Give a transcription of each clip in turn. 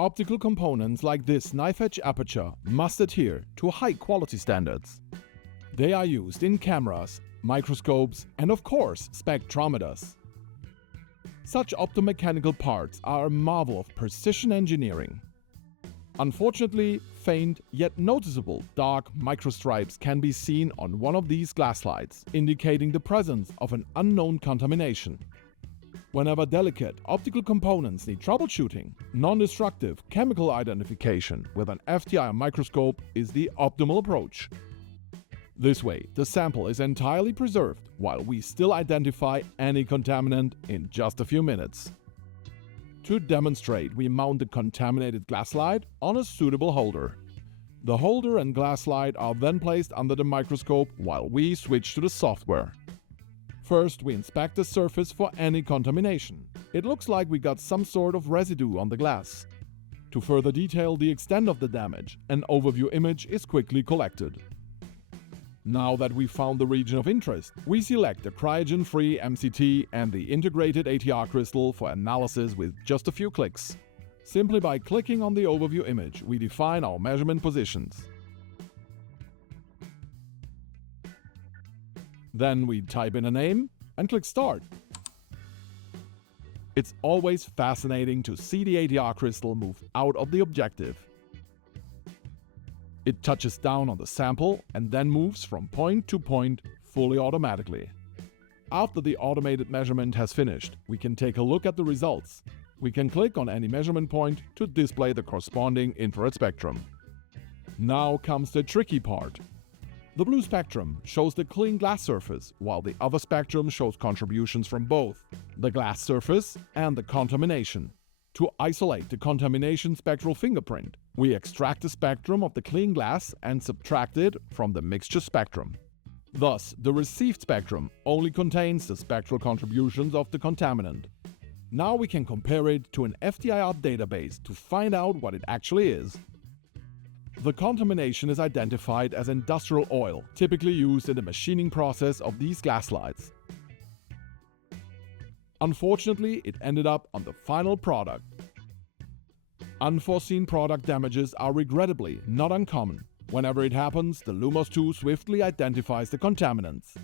Optical components like this knife-edge aperture must adhere to high quality standards. They are used in cameras, microscopes, and of course spectrometers. Such optomechanical parts are a marvel of precision engineering. Unfortunately, faint yet noticeable dark microstripes can be seen on one of these glass slides, indicating the presence of an unknown contamination. Whenever delicate optical components need troubleshooting, non-destructive chemical identification with an FTIR microscope is the optimal approach. This way, the sample is entirely preserved while we still identify any contaminant in just a few minutes. To demonstrate, we mount the contaminated glass slide on a suitable holder. The holder and glass slide are then placed under the microscope while we switch to the software. First, we inspect the surface for any contamination. It looks like we got some sort of residue on the glass. To further detail the extent of the damage, an overview image is quickly collected. Now that we've found the region of interest, we select the cryogen-free MCT and the integrated ATR crystal for analysis with just a few clicks. Simply by clicking on the overview image, we define our measurement positions. Then we type in a name and click Start. It's always fascinating to see the ATR crystal move out of the objective. It touches down on the sample and then moves from point to point fully automatically. After the automated measurement has finished, we can take a look at the results. We can click on any measurement point to display the corresponding infrared spectrum. Now comes the tricky part. The blue spectrum shows the clean glass surface, while the other spectrum shows contributions from both the glass surface and the contamination. To isolate the contamination spectral fingerprint, we extract the spectrum of the clean glass and subtract it from the mixture spectrum. Thus, the received spectrum only contains the spectral contributions of the contaminant. Now we can compare it to an FTIR database to find out what it actually is. The contamination is identified as industrial oil, typically used in the machining process of these glass slides. Unfortunately, it ended up on the final product. Unforeseen product damages are regrettably not uncommon. Whenever it happens, the Lumos 2 swiftly identifies the contaminants.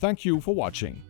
Thank you for watching.